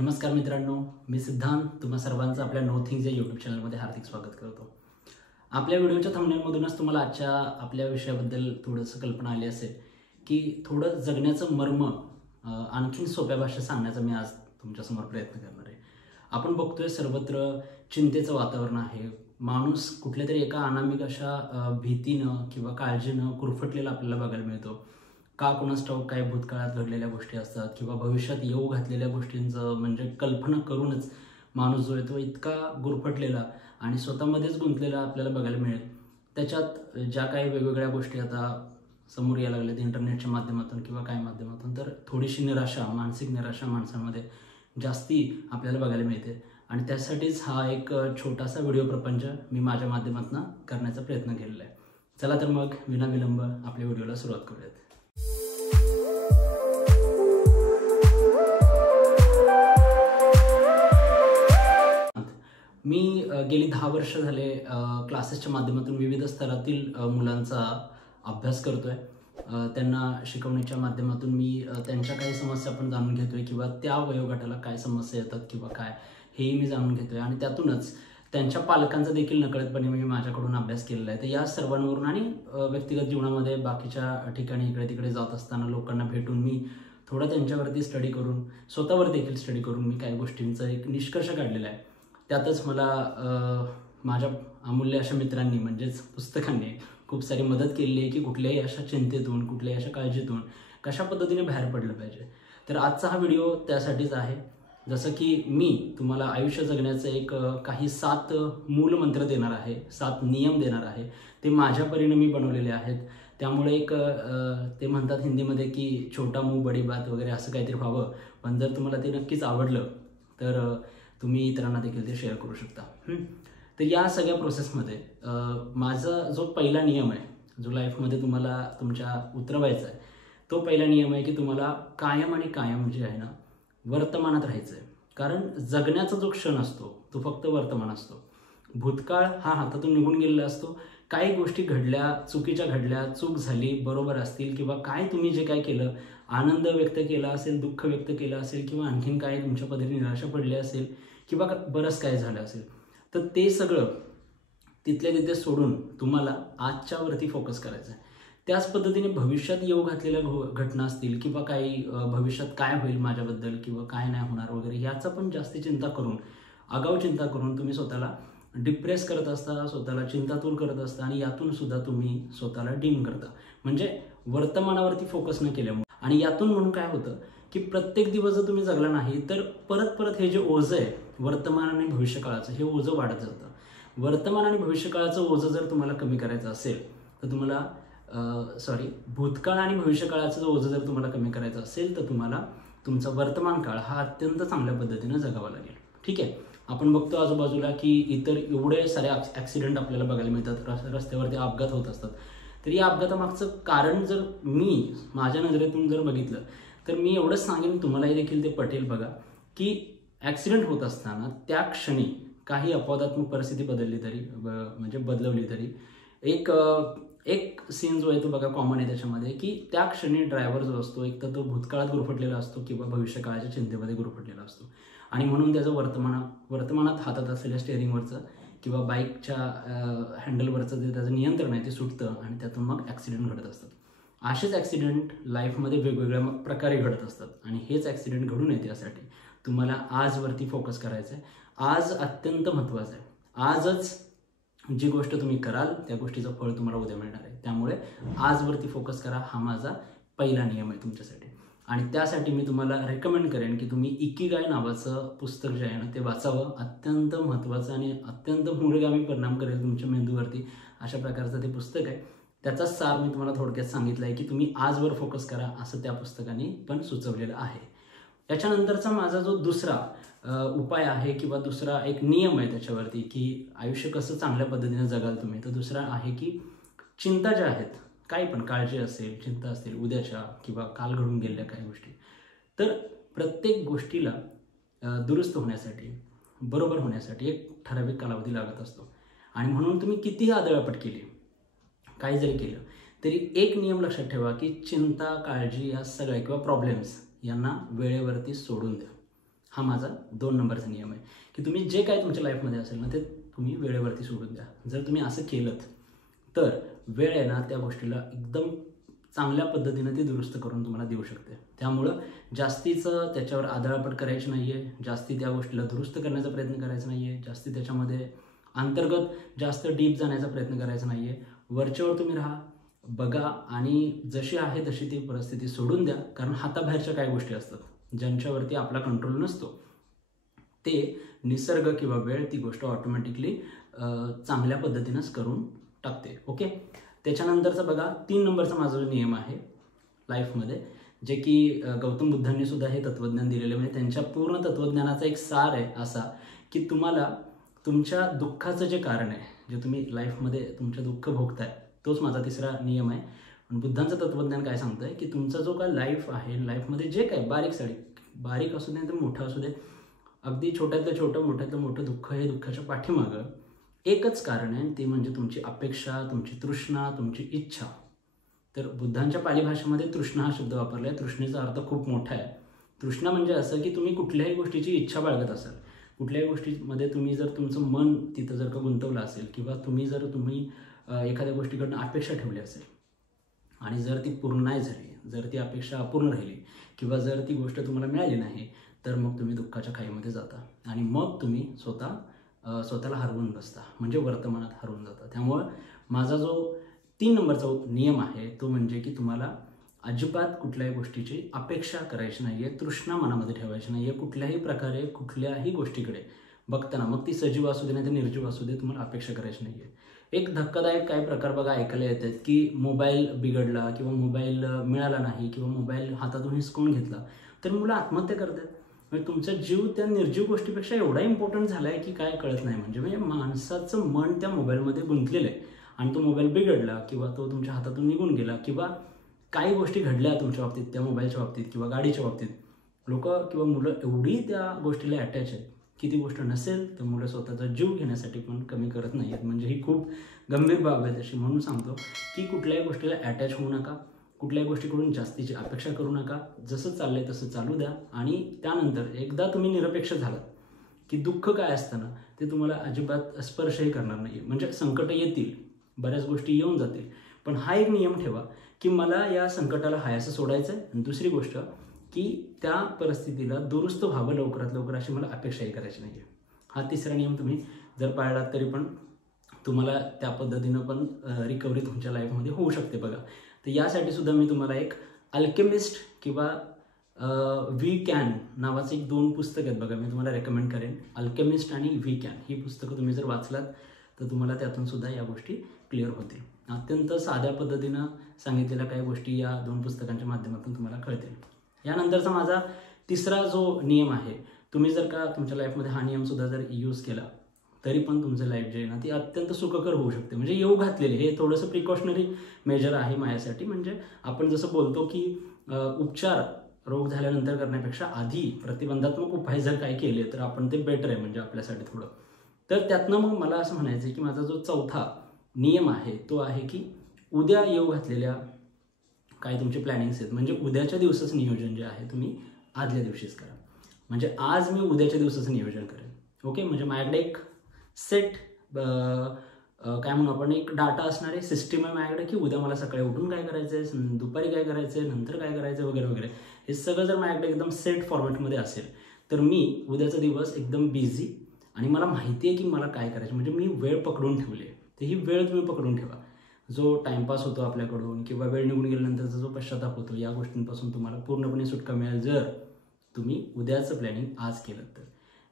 नमस्कार मित्रांनो, मी सिद्धांत तुम्हा सर्वांचं आपल्या नो थिंग्स या यूट्यूब चॅनलमध्ये हार्दिक स्वागत करतो। आपल्या व्हिडिओच्या थंबनेलमधूनच तुम्हाला आजच्या आपल्या विषयाबद्दल थोडंसं कल्पना आली असेल की थोडं जगण्याचं मर्म आणखीन सोप्या भाषेत सांगण्याचा मी आज तुमच्यासमोर प्रयत्न करणार आहे। आपण बघतोय सर्वत्र चिंतेचं वातावरण आहे। माणूस कुठल्या तरी एका अनामिक अशा भीतीनं किंवा काळजीनं कुरफटलेला आपल्याला बघायला मिळतो। का कोणास ठाऊक काय भूतकाळात घडलेल्या गोष्टी असतात किंवा भविष्यात येऊ घातलेल्या गोष्टींचं म्हणजे कल्पना करूनच माणूस जो आहे तो इतका गुरफटलेला आणि स्वतःमध्येच गुंतलेला आपल्याला बघायला मिळेल। त्याच्यात ज्या काही वेगवेगळ्या गोष्टी आता समोर यायला लागल्यात इंटरनेटच्या माध्यमातून किंवा काय माध्यमातून, तर थोडीशी निराशा, मानसिक निराशा माणसांमध्ये जास्ती आपल्याला बघायला मिळते। आणि त्यासाठीच हा एक छोटासा व्हिडिओ प्रपंच मी माझ्या माध्यमातून करण्याचा प्रयत्न केलेला आहे। चला तर मग विनाविलंब आपल्या व्हिडिओला सुरुवात करूयात। मी गेली 10 वर्ष झाले क्लासेसच्या माध्यमातून विविध स्तरातील मुलांचा अभ्यास करतोय। त्यांना शिकवण्याच्या माध्यमातून मी त्यांच्या काही समस्या पण जाणून घेतोय किंवा त्या वयोगटाला काय समस्या येतात किंवा काय हेही मी जाणून घेतोय आणि त्यातूनच त्यांच्या पालकांचा देखील नकळतपणे मी माझ्याकडून अभ्यास केलेला आहे। तर या सर्वांवरून आणि व्यक्तिगत जीवनामध्ये बाकीच्या ठिकाणी इकडे तिकडे जात असताना लोकांना भेटून मी थोडं त्यांच्यावरती स्टडी करून स्वतःवर देखील स्टडी करून मी काही गोष्टींचा एक निष्कर्ष काढलेला आहे। त्यातच मला माझ्या अमूल्य अशा मित्रांनी म्हणजेच पुस्तकांनी खूप सारी मदत केलेली आहे की कुठल्याही अशा चिंतेतून कुठल्याही अशा काळजीतून कशा पद्धतीने बाहेर पडलं पाहिजे। तर आजचा हा व्हिडिओ त्यासाठीच आहे। जसं की मी तुम्हाला आयुष्य जगण्याचं एक काही 7 मूलमंत्र देणार आहे, 7 नियम देणार आहे। ते माझ्या परीने मी बनवलेले आहेत। त्यामुळे एक ते म्हणतात हिंदीमध्ये की छोटा मुंह बडी बात वगैरे असं काहीतरी व्हावं। पण जर तुम्हाला ते नक्कीच आवडलं तर तुम्ही इतरांना देखील ते शेअर करू शकता। तर या सगळ्या प्रोसेसमध्ये माझा जो पहिला नियम आहे, जो लाईफमध्ये तुम्हाला तुमच्या उतरवायचा आहे, तो पहिला नियम आहे की तुम्हाला कायम आणि कायम जे आहे ना वर्तमानात राहायचं आहे। कारण जगण्याचा जो क्षण असतो तो फक्त वर्तमान असतो। भूतकाळ हा हातातून निघून गेलेला असतो। काही गोष्टी घडल्या, चुकीच्या घडल्या, चूक झाली, बरोबर असतील किंवा काय तुम्ही जे काय केलं, आनंद व्यक्त केला असेल, दुःख व्यक्त केलं असेल किंवा आणखीन काय तुमच्या पदरी निराशा पडली असेल किंवा बरंच काय झालं असेल, तर ते सगळं तिथल्या तिथे सोडून तुम्हाला आजच्यावरती फोकस करायचं आहे। त्याच पद्धतीने भविष्यात येऊ घातलेल्या घटना असतील किंवा काही भविष्यात काय होईल माझ्याबद्दल किंवा काय नाही होणार वगैरे ह्याचा पण जास्ती चिंता करून, आगाऊ चिंता करून तुम्ही स्वतःला डिप्रेस करत असता, स्वतःला चिंतातूर करत असता आणि यातून सुद्धा तुम्ही स्वतःला डीम करता। म्हणजे वर्तमानावरती फोकस न केल्यामुळे आणि यातून म्हणून काय होतं की प्रत्येक दिवस जर तुम्ही जगला नाही तर परत हे जे ओझं आहे वर्तमान आणि भविष्यकाळाचं, हे ओझं वाढत जातं। वर्तमान आणि भविष्यकाळाचं ओझं जर तुम्हाला कमी करायचं असेल तर तुम्हाला भूतकाळ आणि भविष्यकाळाचं ओझं जर तुम्हाला कमी करायचं असेल तर तुम्हाला तुमचा वर्तमान काळ हा अत्यंत चांगल्या पद्धतीने जगावा लागेल। ठीक आहे, आपण बघतो आजूबाजूला की इतर एवढे सारे ॲक्सिडेंट आपल्याला बघायला मिळतात, रस्त्यावरती अपघात होत असतात। तर या अपघातामागचं कारण जर मी माझ्या नजरेतून जर बघितलं तर मी एवढंच सांगेन, तुम्हालाही देखील ते पटेल बघा, की ॲक्सिडेंट होत असताना त्या क्षणी काही अपवादात्मक परिस्थिती बदलवली तरी एक सीन जो आहे तो बघा कॉमन आहे त्याच्यामध्ये, की त्या क्षणी ड्रायव्हर जो असतो एक तर तो भूतकाळात गुरफटलेला असतो किंवा भविष्यकाळाच्या चिंतेमध्ये गुरफटलेला असतो आणि म्हणून त्याचं वर्तमानात हातात असलेल्या स्टेअरिंगवरचं किंवा बाईकच्या हँडलवरचं जे त्याचं नियंत्रण आहे ते सुटतं आणि त्यातून मग ॲक्सिडेंट घडत असतात। असेच ॲक्सिडेंट लाईफमध्ये वेगवेगळ्या प्रकारे घडत असतात आणि हेच ॲक्सिडेंट घडून येते यासाठी तुम्हाला आजवरती फोकस करायचं आहे। आज अत्यंत महत्त्वाचं आहे। आजच जी गोष्ट तुम्ही कराल त्या गोष्टीचं फळ तुम्हाला उद्या मिळणार आहे। त्यामुळे आजवरती फोकस करा, हा माझा पहिला नियम आहे तुमच्यासाठी। आणि त्यासाठी मी तुम्हाला रेकमेंड करेन की तुम्ही इकिगाई नावाचं पुस्तक जे आहे ना ते वाचावं। अत्यंत महत्त्वाचं आणि अत्यंत मूळगामी परिणाम करेल तुमच्या मेंदूवरती अशा प्रकारचं ते पुस्तक आहे। त्याचा सार मी तुम्हाला थोडक्यात सांगितलं आहे की तुम्ही आजवर फोकस करा, असं त्या पुस्तकाने पण सुचवलेलं आहे। त्याच्यानंतरचा माझा जो दुसरा उपाय आहे किंवा दुसरा एक नियम आहे त्याच्यावरती की आयुष्य कसं चांगल्या पद्धतीने जगाल तुम्ही, तर दुसरा आहे की चिंता ज्या आहेत, काही पण काळजी असेल, चिंता असतील उद्याच्या किंवा काल घडून गेलेल्या काही गोष्टी, तर प्रत्येक गोष्टीला दुरुस्त होण्यासाठी, बरोबर होण्यासाठी एक ठराविक कालावधी लागत असतो। आणि म्हणून तुम्ही कितीही आदळपट केली, काही जरी केलं तरी एक नियम लक्षात ठेवा की चिंता, काळजी या सगळ्या किंवा प्रॉब्लेम्स यांना वेळेवरती सोडून द्या। हा माझा 2 नंबरचा नियम आहे की तुम्ही जे काय तुमच्या लाईफमध्ये असेल ना ते तुम्ही वेळेवरती सोडून द्या. जर तुम्ही असं केलं तर वेळ आहे ना त्या गोष्टीला एकदम चांगल्या पद्धतीनं ती दुरुस्त करून तुम्हाला देऊ शकते. त्यामुळं जास्तीचं त्याच्यावर आदळापट करायची नाही आहे, जास्ती त्या गोष्टीला दुरुस्त करण्याचा प्रयत्न करायचा नाही आहे, जास्ती त्याच्यामध्ये अंतर्गत जास्त डीप जाण्याचा प्रयत्न करायचा नाही आहे. वरच्यावर तुम्ही राहा, बघा आणि जशी आहे तशी ती परिस्थिती सोडून द्या. कारण हाताबाहेरच्या काही गोष्टी असतात ज्यांच्यावरती आपला कंट्रोल नसतो, ते निसर्ग किंवा वेळ ती गोष्ट ऑटोमॅटिकली चांगल्या पद्धतीनंच करून टाकते. ओके, त्याच्यानंतरचा बघा 3 नंबरचा माझा जो नियम आहे लाईफमध्ये, जे की गौतम बुद्धांनी सुद्धा हे तत्त्वज्ञान दिलेले, म्हणजे त्यांच्या पूर्ण तत्त्वज्ञानाचा एक सार आहे असा की तुम्हाला तुमच्या दुःखाचं जे कारण आहे, जे तुम्ही लाईफमध्ये तुमचं दुःख भोगताय, तोच माझा 3रा नियम आहे. पण बुद्धांचं तत्त्वज्ञान काय सांगतं आहे की तुमचा जो काय लाईफ आहे, लाईफमध्ये जे काय बारीक असू दे तर मोठं असू दे, अगदी छोट्यातलं छोटं मोठ्यातलं मोठं दुःख, हे दुःखाच्या पाठीमागं एकच कारण आहे, ते म्हणजे तुमची अपेक्षा, तुमची तृष्णा, तुमची इच्छा. तर बुद्धांच्या पाली भाषेमध्ये तृष्णा हा शब्द वापरला आहे. तृष्णेचा अर्थ खूप मोठा आहे. तृष्णा म्हणजे असं की तुम्ही कुठल्याही गोष्टीची इच्छा बाळगत असाल, कुठल्याही गोष्टीमध्ये तुम्ही जर तुमचं मन तिथं जर का गुंतवलं असेल किंवा तुम्ही एखाद्या गोष्टीकडनं अपेक्षा ठेवली असेल आणि जर ती पूर्ण नाही झाली, जर ती अपेक्षा अपूर्ण राहिली किंवा जर ती गोष्ट तुम्हाला मिळाली नाही, तर मग तुम्ही दुःखाच्या खाईमध्ये जाता आणि मग तुम्ही स्वतःला हरवून बसता, म्हणजे वर्तमानात हरवून जाता. त्यामुळं माझा जो 3 नंबरचा नियम आहे तो म्हणजे की तुम्हाला अजिबात कुठल्याही गोष्टीची अपेक्षा करायची नाही आहे, तृष्णा मनामध्ये ठेवायची नाही आहे. कुठल्याही प्रकारे कुठल्याही गोष्टीकडे बघताना, मग ती सजीव असू दे नाही तर निर्जीव असू दे, तुम्हाला अपेक्षा करायची नाही आहे. एक धक्कादायक काही प्रकार बघा ऐकायला येतात की मोबाईल बिघडला किंवा मोबाईल मिळाला नाही किंवा मोबाईल हातातून हिसकून घेतला तर मुलं आत्महत्या करतात. म्हणजे तुमचा जीव त्या निर्जीव गोष्टीपेक्षा एवढा इम्पॉर्टंट झाला आहे की काय कळत नाही. म्हणजे माणसाचं मन त्या मोबाईलमध्ये गुंतलेलं आहे आणि तो मोबाईल बिघडला किंवा तो तुमच्या हातातून निघून गेला किंवा काही गोष्टी घडल्या तुमच्या बाबतीत, त्या मोबाईलच्या बाबतीत किंवा गाडीच्या बाबतीत, लोक किंवा मुलं एवढी त्या गोष्टीला अटॅच आहेत की ती गोष्ट नसेल तर मुलं स्वतःचा जीव घेण्यासाठी पण कमी करत नाही आहेत. म्हणजे ही खूप गंभीर बाब आहे तशी. म्हणून सांगतो की कुठल्याही गोष्टीला अटॅच होऊ नका, कुठल्याही गोष्टीकडून जास्तीची अपेक्षा करू नका. जसं चाललंय तसं चालू द्या आणि त्यानंतर एकदा तुम्ही निरपेक्ष झालात की दुःख काय असताना ते तुम्हाला अजिबात स्पर्शही करणार नाही. म्हणजे संकट येतील, बऱ्याच गोष्टी येऊन जातील, पण हा एक नियम ठेवा की मला या संकटाला हायसं सोडायचं आहे. आणि दुसरी गोष्ट की त्या परिस्थितीला दुरुस्त व्हावं लवकरात लवकर अशी मला अपेक्षाही करायची नाही आहे. हा 3रा नियम तुम्ही जर पाळलात तरी पण तुम्हाला त्या पद्धतीनं पण रिकव्हरी तुमच्या लाईफमध्ये होऊ शकते बघा. तर यासाठी सुद्धा मी तुम्हाला एक अल्केमिस्ट किंवा वी कॅन नावाचे 2 पुस्तक आहेत बघा, मी तुम्हाला रेकमेंड करेन. अल्केमिस्ट आणि वी कॅन ही पुस्तकं तुम्ही जर वाचलात तर तुम्हाला त्यातून सुद्धा या गोष्टी क्लिअर होतील. अत्यंत साध्या पद्धतीनं सांगितलेल्या काही गोष्टी या 2 पुस्तकांच्या माध्यमातून तुम्हाला कळतील. यानंतरचा माझा 3रा जो नियम आहे, तुम्ही जर का तुमच्या लाईफमध्ये हा नियमसुद्धा जर यूज केला तरी पण तुमचं लाईफ जे आहे ना ती अत्यंत सुखकर होऊ शकते. म्हणजे येऊ घातलेले हे थोडंसं प्रिकॉशनरी मेजर आहे माझ्यासाठी. म्हणजे आपण जसं बोलतो की उपचार रोग झाल्यानंतर करण्यापेक्षा आधी प्रतिबंधात्मक उपाय जर काही केले तर आपण ते बेटर आहे म्हणजे आपल्यासाठी थोडं. तर त्यातनं मग मला असं म्हणायचं आहे की माझा जो 4था नियम आहे तो आहे की उद्या येऊ घातलेल्या काय तुमचे प्लॅनिंग्स आहेत, म्हणजे उद्याच्या दिवसाचं नियोजन जे आहे तुम्ही आदल्या दिवशीच करा. म्हणजे आज मी उद्याच्या दिवसाचं नियोजन करेन. ओके, म्हणजे माझ्याकडे एक सेट काय म्हणू आपण, एक डाटा असणारे सिस्टीम आहे माझ्याकडे की उद्या मला सकाळी उठून काय करायचं आहे, दुपारी काय करायचं आहे, नंतर काय करायचं वगैरे वगैरे. हे सगळं जर माझ्याकडे एकदम सेट फॉर्मॅटमध्ये असेल तर मी उद्याचा दिवस एकदम बिझी आणि मला माहिती आहे की मला काय करायचं. म्हणजे मी वेळ पकडून ठेवली आहे. तर ही वेळ तुम्ही पकडून ठेवा. जो टाईमपास होतो आपल्याकडून किंवा वेळ निघून गेल्यानंतरचा जो पश्चाताप होतो, या गोष्टींपासून तुम्हाला पूर्णपणे सुटका मिळेल जर तुम्ही उद्याचं प्लॅनिंग आज केलं तर.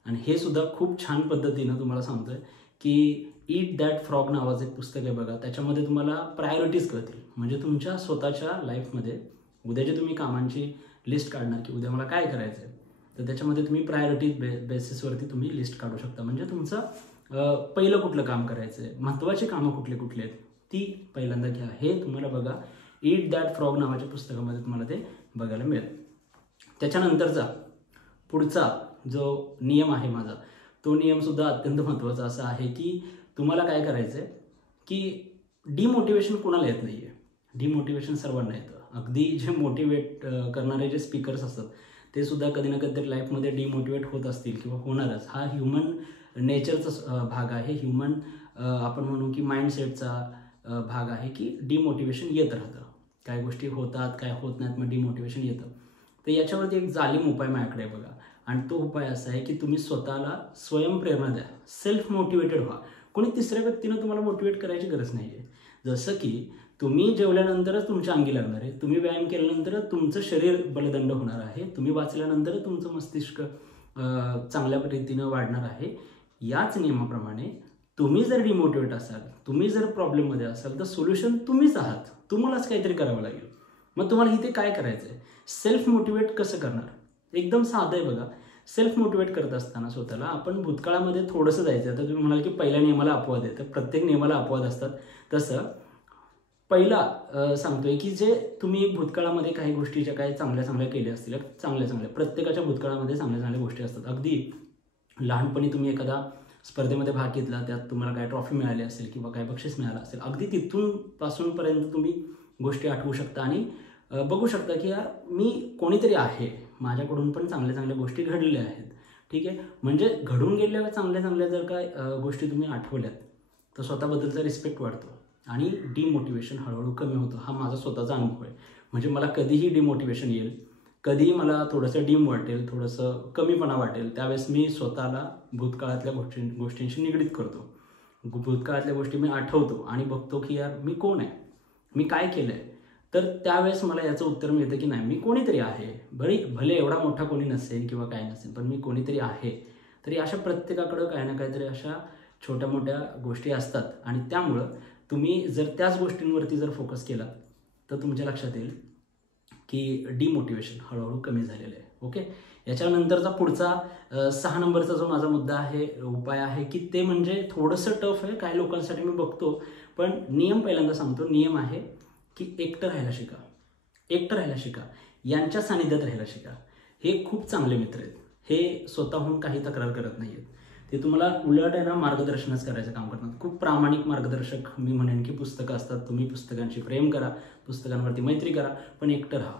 आणि हे सुद्धा खूप छान पद्धतीनं तुम्हाला सांगतोय की ईट दॅट फ्रॉग नावाचं एक पुस्तक आहे बघा, त्याच्यामध्ये तुम्हाला प्रायोरिटीज कळतील. म्हणजे तुमच्या स्वतःच्या लाईफमध्ये उद्याची तुम्ही कामांची लिस्ट काढणार की उद्या मला काय करायचं आहे, तर त्याच्यामध्ये तुम्ही प्रायोरिटीज बेसिसवरती तुम्ही लिस्ट काढू शकता. म्हणजे तुमचं पहिलं कुठलं काम करायचं आहे, महत्त्वाची कामं कुठले कुठले आहेत ती पहिल्यांदा घ्या. हे तुम्हाला बघा ईट दॅट फ्रॉग नावाच्या पुस्तकामध्ये तुम्हाला ते बघायला मिळेल. त्याच्यानंतरचा पुढचा जो नियम आहे माझा, तो नियमसुद्धा अत्यंत महत्त्वाचा असा आहे की तुम्हाला काय करायचं आहे की डिमोटिवेशन कोणाला येत नाही आहे. डिमोटिवेशन सर्वांना येतं. अगदी जे मोटिवेट करणारे जे स्पीकर्स असतात ते सुद्धा कधी ना कधीतरी लाईफमध्ये डिमोटिवेट होत असतील किंवा होणारच. हा ह्युमन नेचरचा भाग आहे, ह्युमन आपण म्हणू की माइंडसेटचा भाग आहे की डिमोटिवेशन येत राहतं. काय गोष्टी होतात, काय होत नाहीत, मग डिमोटिवेशन येतं. तर याच्यावरती एक जालीम उपाय माझ्याकडे आहे बघा, आणि तो उपाय असा आहे की तुम्ही स्वतःला स्वयंप्रेरणा द्या, सेल्फ मोटिवेटेड व्हा. कोणी तिसऱ्या व्यक्तीनं तुम्हाला मोटिवेट करायची गरज नाही आहे. जसं की तुम्ही जेवल्यानंतरच तुमच्या अंगी लागणार आहे, तुम्ही व्यायाम केल्यानंतरच तुमचं शरीर बलदंड होणार आहे, तुम्ही वाचल्यानंतरच तुमचं मस्तिष्क चांगल्या रीतीनं वाढणार आहे. याच नियमाप्रमाणे तुम्ही जर डिमोटिवेट असाल, तुम्ही जर प्रॉब्लेममध्ये असाल, तर सोल्युशन तुम्हीच आहात, तुम्हालाच काहीतरी करावं लागेल. मग तुम्हाला इथे काय करायचं आहे, सेल्फ मोटिवेट कसं करणार? एकदम साधं आहे बघा. सेल्फ मोटिवेट करत असताना स्वतःला आपण भूतकाळामध्ये थोडंसं जायचं. आता तुम्ही म्हणाल की पहिल्या नियमाला अपवाद आहे, तर प्रत्येक नियमाला अपवाद असतात. तसं पहिला सांगतोय की जे तुम्ही भूतकाळामध्ये काही गोष्टीच्या काही चांगल्या चांगल्या केल्या असतील, चांगल्या प्रत्येकाच्या भूतकाळामध्ये चांगल्या चांगल्या गोष्टी असतात. अगदी लहानपणी तुम्ही एखादा स्पर्धेमध्ये भाग घेतला, त्यात तुम्हाला काय ट्रॉफी मिळाली असेल किंवा काय बक्षीस मिळालं असेल, अगदी तिथून पासूनपर्यंत तुम्ही गोष्टी आठवू शकता आणि बघू शकता की यार मी कोणीतरी आहे, माझ्याकडून पण चांगल्या चांगल्या गोष्टी घडलेल्या आहेत. ठीक आहे, म्हणजे घडून गेलेल्या चांगल्या चांगल्या जर काय गोष्टी तुम्ही आठवल्यात तर स्वतःबद्दलचा रिस्पेक्ट वाढतो आणि डिमोटिवेशन हळूहळू कमी होतं. हा माझा स्वतःचा अनुभव आहे. म्हणजे मला कधीही डिमोटिवेशन येईल, कधीही मला थोडंसं डीम वाटेल, थोडंसं कमीपणा वाटेल, त्यावेळेस मी स्वतःला भूतकाळातल्या गोष्टींशी निगडीत करतो. भूतकाळातल्या गोष्टी मी आठवतो आणि बघतो की यार मी कोण आहे, मी काय केलं आहे. तर त्यावेळेस मला याचं उत्तर मिळतं की नाही, मी कोणीतरी आहे. भले एवढा मोठा कोणी नसेल किंवा काय नसेल, पण मी कोणीतरी आहे. तरी अशा प्रत्येकाकडं काही ना काहीतरी अशा छोट्या मोठ्या गोष्टी असतात आणि त्यामुळं तुम्ही जर त्याच गोष्टींवरती जर फोकस केला तर तुमच्या लक्षात येईल की डिमोटिवेशन हळूहळू कमी झालेलं आहे. ओके, याच्यानंतरचा पुढचा 6 नंबरचा जो माझा मुद्दा आहे, उपाय आहे की ते म्हणजे थोडंसं टफ आहे काही लोकांसाठी मी बघतो, पण नियम पहिल्यांदा सांगतो. नियम आहे की एकटं राहायला शिका, एकटं राहायला शिका, यांच्या सानिध्यात राहायला शिका. हे खूप चांगले मित्र आहेत, हे स्वतःहून काही तक्रार करत नाही आहेत, ते तुम्हाला उलट आहे ना मार्गदर्शनच करायचं काम करतात. खूप प्रामाणिक मार्गदर्शक मी म्हणेन की पुस्तकं असतात. तुम्ही पुस्तकांशी प्रेम करा, पुस्तकांवरती मैत्री करा, पण एकटं राहा.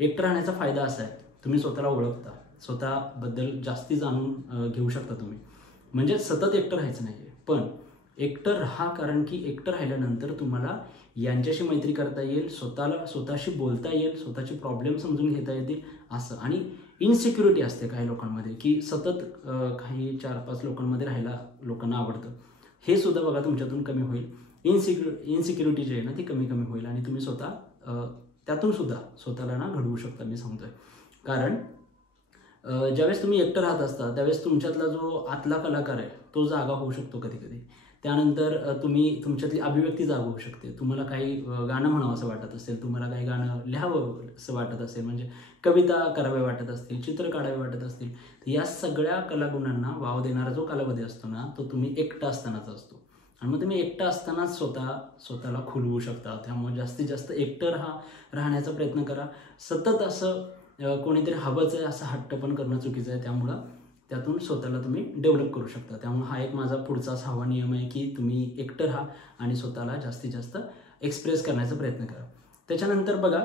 एकटं राहण्याचा फायदा असा आहे, तुम्ही स्वतःला ओळखता, स्वतःबद्दल जास्ती जाणून घेऊ शकता तुम्ही. म्हणजे सतत एकटं राहायचं नाही आहे, पण एकटं राहा, कारण की एकटं राहिल्यानंतर तुम्हाला यांच्याशी मैत्री करता येईल, स्वतःशी बोलता येईल, स्वतःचे प्रॉब्लेम समजून घेता येतील असं. आणि इनसिक्युरिटी असते काही लोकांमध्ये की सतत काही 4-5 लोकांमध्ये राहायला लोकांना आवडतं. हे सुद्धा बघा तुमच्यातून कमी होईल. इनसिक्युरिटी जी आहे ना ती कमी होईल आणि तुम्ही स्वतः त्यातून सुद्धा स्वतःला ना घडवू शकता, मी सांगतोय. कारण ज्यावेळेस तुम्ही एकटं राहत असता त्यावेळेस तुमच्यातला जो आतला कलाकार आहे तो जागा होऊ शकतो कधी कधी. त्यानंतर तुमच्यातली अभिव्यक्ती जागा होऊ शकते. तुम्हाला काही गाणं म्हणावं असं वाटत असेल, तुम्हाला काही गाणं लिहावं असं वाटत असेल, म्हणजे कविता कराव्या वाटत असतील, चित्र काढावे वाटत असतील, तर या सगळ्या कलागुणांना वाव देणारा जो कालावधी असतो ना तो तुम्ही एकटा असतानाचा असतो. आणि मग तुम्ही एकटा असतानाच स्वतःला खुलवू शकता. त्यामुळे जास्तीत जास्त एकटं राहण्याचा प्रयत्न करा. सतत असं कोणीतरी हवंच आहे असं हट्ट पण करणं चुकीचं आहे. त्यामुळं त्यातून स्वतःला तुम्ही डेव्हलप करू शकता. त्यामुळे हा एक माझा पुढचा 6वा नियम आहे की तुम्ही एकटं राहा आणि स्वतःला जास्तीत जास्त एक्सप्रेस करण्याचा प्रयत्न करा. त्याच्यानंतर बघा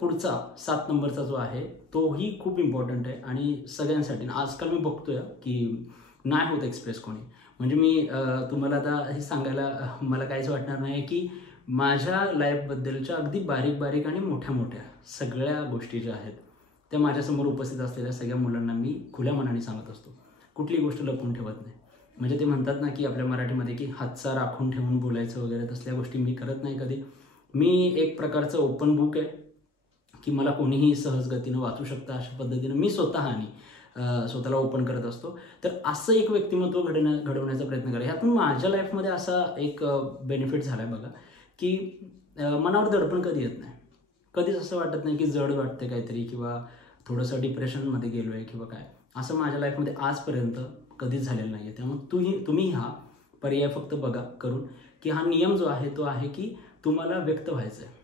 पुढचा 7 नंबरचा जो आहे तोही खूप इम्पॉर्टंट आहे आणि सगळ्यांसाठी. आजकाल मी बघतोय की नाही होत एक्सप्रेस कोणी. म्हणजे मी तुम्हाला आता हे सांगायला मला काहीच वाटणार नाही की माझ्या लाईफबद्दलच्या अगदी बारीक आणि मोठ्या सगळ्या गोष्टी ज्या आहेत त्या माझ्यासमोर उपस्थित असलेल्या सगळ्या मुलांना मी खुल्या मनाने सांगत असतो. कुठली गोष्ट लपवून ठेवत नाही. म्हणजे ते म्हणतात ना की आपल्या मराठीमध्ये की हातचा राखून ठेवून बोलायचं वगैरे, तसल्या गोष्टी मी करत नाही कधी. मी एक प्रकारचं ओपन बुक आहे की मला कोणीही सहजगतीनं वाचू शकतं अशा पद्धतीनं मी स्वतःला ओपन करत असतो. तर असं एक व्यक्तिमत्व घडवण्याचा प्रयत्न करा. ह्यातून माझ्या लाईफमध्ये असा एक बेनिफिट झाला आहे बघा की मनावर दडपण कधी येत नाही. कधीच असं वाटत नाही की जड वाटते काहीतरी किंवा थोडंसं डिप्रेशनमध्ये गेलो आहे किंवा काय. असं माझ्या लाईफमध्ये आजपर्यंत कधीच झालेलं नाही आहे. त्यामुळे तुम्ही हा पर्याय फक्त बघा करून की हा नियम जो आहे तो आहे की तुम्हाला व्यक्त व्हायचं आहे.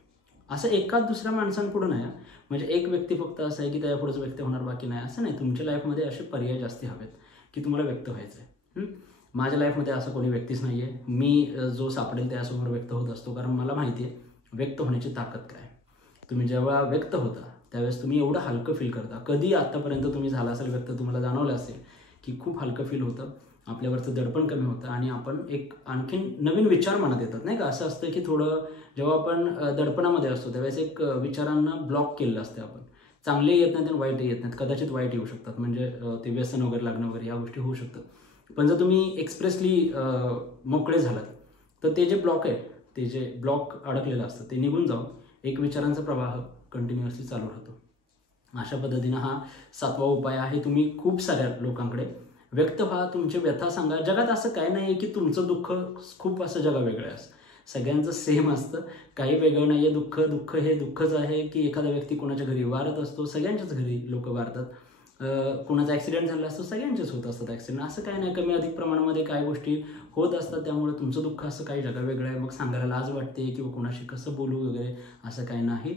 असं एकाच दुसऱ्या माणसांपुढं नाही. म्हणजे एक व्यक्ती फक्त असं आहे की त्यापुढेच व्यक्त होणार, बाकी नाही असं नाही. तुमच्या लाईफमध्ये असे पर्याय जास्ती हवेत की तुम्हाला व्यक्त व्हायचं आहे. माझ्या लाईफमध्ये असं कोणी व्यक्तीच नाही आहे. मी जो सापडेल त्यासमोर व्यक्त होत असतो, कारण मला माहिती आहे व्यक्त होण्याची ताकद काय. तुम्ही जेव्हा व्यक्त होता त्यावेळेस तुम्ही एवढं हलकं फील करता. कधी आत्तापर्यंत तुम्ही झाला असेल व्यक्त, तुम्हाला जाणवलं असेल की खूप हलकं फील होतं, आपल्यावरचं दडपण कमी होतं आणि आपण एक आणखीन नवीन विचार मनात येतात नाही का. असं असतं की थोडं जेव्हा आपण दडपणामध्ये असतो त्यावेळेस एक विचारांना ब्लॉक केलेलं असतं आपण. चांगले येत नाहीत आणि वाईटही येत नाहीत, कदाचित वाईट येऊ शकतात, म्हणजे ते व्यसन वगैरे लागणं वगैरे या गोष्टी होऊ शकतात. पण जर तुम्ही एक्सप्रेसली मोकळे झालात तर ते जे ब्लॉक आहे, ते जे ब्लॉक अडकलेलं असतं ते निघून जाऊन एक विचारांचा प्रवाह कंटिन्युअसली चालू राहतो. अशा पद्धतीनं हा 7वा उपाय आहे. तुम्ही खूप साऱ्या लोकांकडे व्यक्त व्हा, तुमची व्यथा सांगा. जगात असं काय नाही आहे की तुमचं दुःख खूप असं जगावेगळं आहे, सगळ्यांचं सेम असतं, काही वेगळं नाही आहे. दुःख हे दुःखच आहे की एखादा व्यक्ती कोणाच्या घरी वारत असतो, सगळ्यांच्याच घरी लोक वारतात. कोणाचा ॲक्सिडेंट झाला असतो, सगळ्यांचेच होत असतात ॲक्सिडेंट. असं काय नाही, कमी अधिक प्रमाणामध्ये काय गोष्टी होत असतात. त्यामुळे तुमचं दुःख असं काही जगावेगळं आहे मग सांगायला लाज वाटते किंवा कोणाशी कसं बोलू वगैरे असं काही नाही.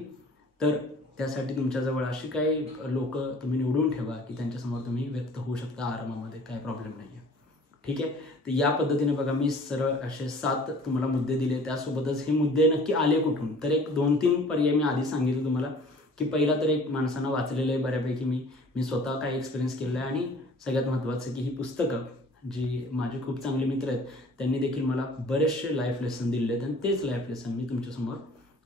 तर त्यासाठी तुमच्याजवळ अशी काही लोक तुम्ही निवडून ठेवा की त्यांच्यासमोर तुम्ही व्यक्त होऊ शकता आरामामध्ये, काय प्रॉब्लेम नाही आहे. ठीक आहे. तर या पद्धतीने बघा मी सरळ असे 7 तुम्हाला मुद्दे दिले. त्यासोबतच हे मुद्दे नक्की आले कुठून, तर एक 2-3 पर्याय मी आधी सांगितलं तुम्हाला की पहिला तर एक माणसानं वाचलेलं आहे बऱ्यापैकी, मी स्वतः काही एक्सपिरियन्स केलेला आहे. आणि सगळ्यात महत्त्वाचं की ही पुस्तकं जी माझे खूप चांगले मित्र आहेत त्यांनी देखील मला बरेचसे लाईफ लेसन दिले आहेत आणि तेच लाईफ लेसन मी तुमच्यासमोर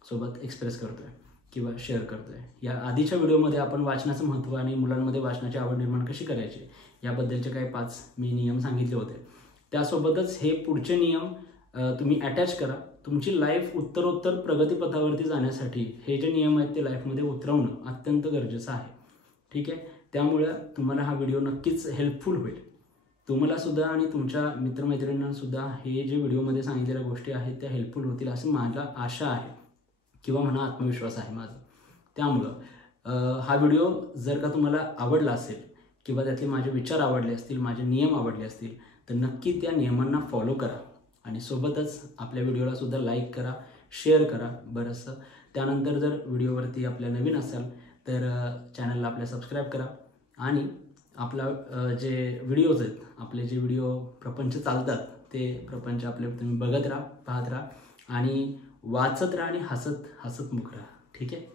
सोबत एक्सप्रेस करतो आहे किंवा शेअर करतो आहे. या आधीच्या व्हिडिओमध्ये आपण वाचनाचं महत्त्व आणि मुलांमध्ये वाचनाची आवड निर्माण कशी करायची याबद्दलचे काही 5 मी नियम सांगितले होते. त्यासोबतच हे पुढचे नियम तुम्ही अटॅच करा. तुमची लाईफ उत्तरोत्तर प्रगतीपथावरती जाण्यासाठी हे जे नियम आहेत ते लाईफमध्ये उतरवणं अत्यंत गरजेचं आहे. ठीक आहे. त्यामुळं तुम्हाला हा व्हिडिओ नक्कीच हेल्पफुल होईल, तुम्हाला सुद्धा आणि तुमच्या मित्रमैत्रिणींनासुद्धा हे जे व्हिडिओमध्ये सांगितलेल्या गोष्टी आहेत त्या हेल्पफुल होतील असं मला आशा आहे किंवा म्हणा आत्मविश्वास आहे माझा. त्यामुळं हा व्हिडिओ जर का तुम्हाला आवडला असेल किंवा त्यातले माझे विचार आवडले असतील, माझे नियम आवडले असतील, तर नक्की त्या नियमांना फॉलो करा आणि सोबतच आपल्या व्हिडिओला सुद्धा लाईक करा, शेअर करा बरंचसं. त्यानंतर जर व्हिडिओवरती आपल्या नवीन असाल तर चॅनलला आपल्या सबस्क्राईब करा आणि आपला जे व्हिडिओज आहेत, आपले जे व्हिडिओ प्रपंच चालतात ते प्रपंच आपले तुम्ही बघत राहा, पाहत राहा आणि वाचत राहा आणि हसत हसत मुख राहा. ठीक आहे.